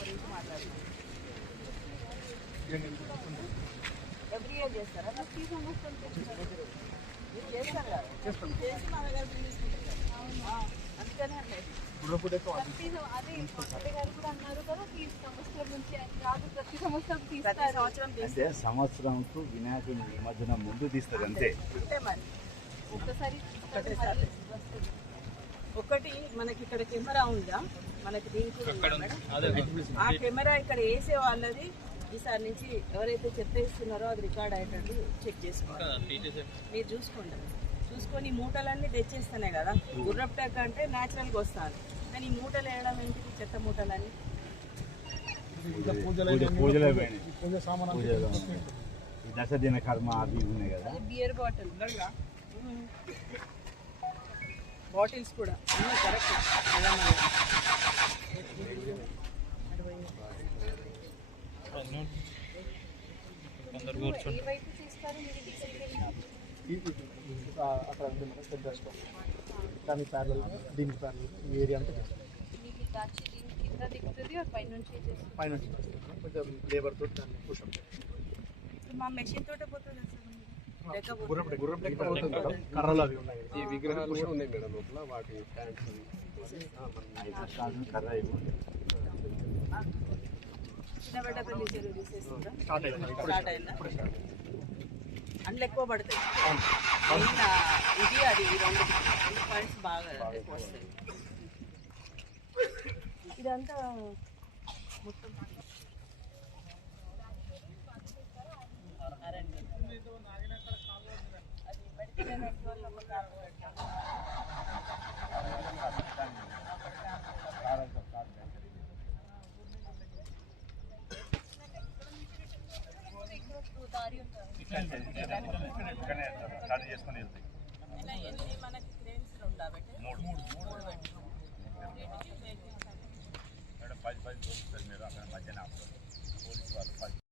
గురించి మాట్లాడుతున్నాం. Every year చేస్తారా? నాకు ఫీ సంవత్సరం చేస్తారు కదా, చేసి మా దగ్గర తీసుకుంటారు. అందుకనే అదే గారు కూడా అన్నారు కదా, ఫీ సంవత్సరం నుంచి కాదు ప్రతి సంవత్సరం తీస్తారు. సంవత్సరంకు వినాయకుడి నిమజ్జనం ముందు తీస్తారు అంతే. అంతే మరి ఒక్కసారి ఒకటి మనకి ఇక్కడ కెమెరా ఉందా, మనకి దీనికి ఆ కెమెరా ఇక్కడ వేసే వాళ్ళది ఈసారి నుంచి ఎవరైతే చెత్త ఇస్తున్నారో అది రికార్డ్ అయ్యేటట్టు చెక్ చేసుకోవాలి. మీరు చూసుకొని మూటలన్నీ తెచ్చేస్తానే కదా. గుర్రపు టెక్ అంటే న్యాచురల్గా వస్తాను, కానీ ఈ మూటలు వేయడం ఏంటిది? చెత్త మూటలని దశదిన కర్మ అవి ఉన్నాయి కదా. బియర్ బాటిల్స్ కూడా అన్నీ కరెక్ట్. అక్కడ పెద్ద స్టోర్ దాని ప్యారల్ దీనికి ప్యారల్ ఈ ఏరియా అంతా పైనుంచి కొంచెం లేబర్ తోటి దాన్ని పుషప్ మా మెషిన్ తోటే పోతుంది. కర్రలు అవి ఉన్నాయి. ఈ విగ్రహాలు కూడా ఉన్నాయి మేడం లోపల, వాటి ప్యాంట్స్ చిన్నబెట్టపల్లి చెరువు తీసేస్తుందా? స్టార్ట్ అయిందా? అందులో ఎక్కువ పడతాయి. ఇది అది 2 పాయింట్స్ బాగా ఎక్కువ వస్తాయి. ఇదంతా మొత్తం అది మెడికల్ వల్ల ఒక దారి ఉంటుంది. మనకి క్రేన్స్ ఉండబట్టి 3 పెట్టి మేడం 10 రోజులు మీరు అక్కడ మధ్యాహ్నం పోలీసు వాళ్ళు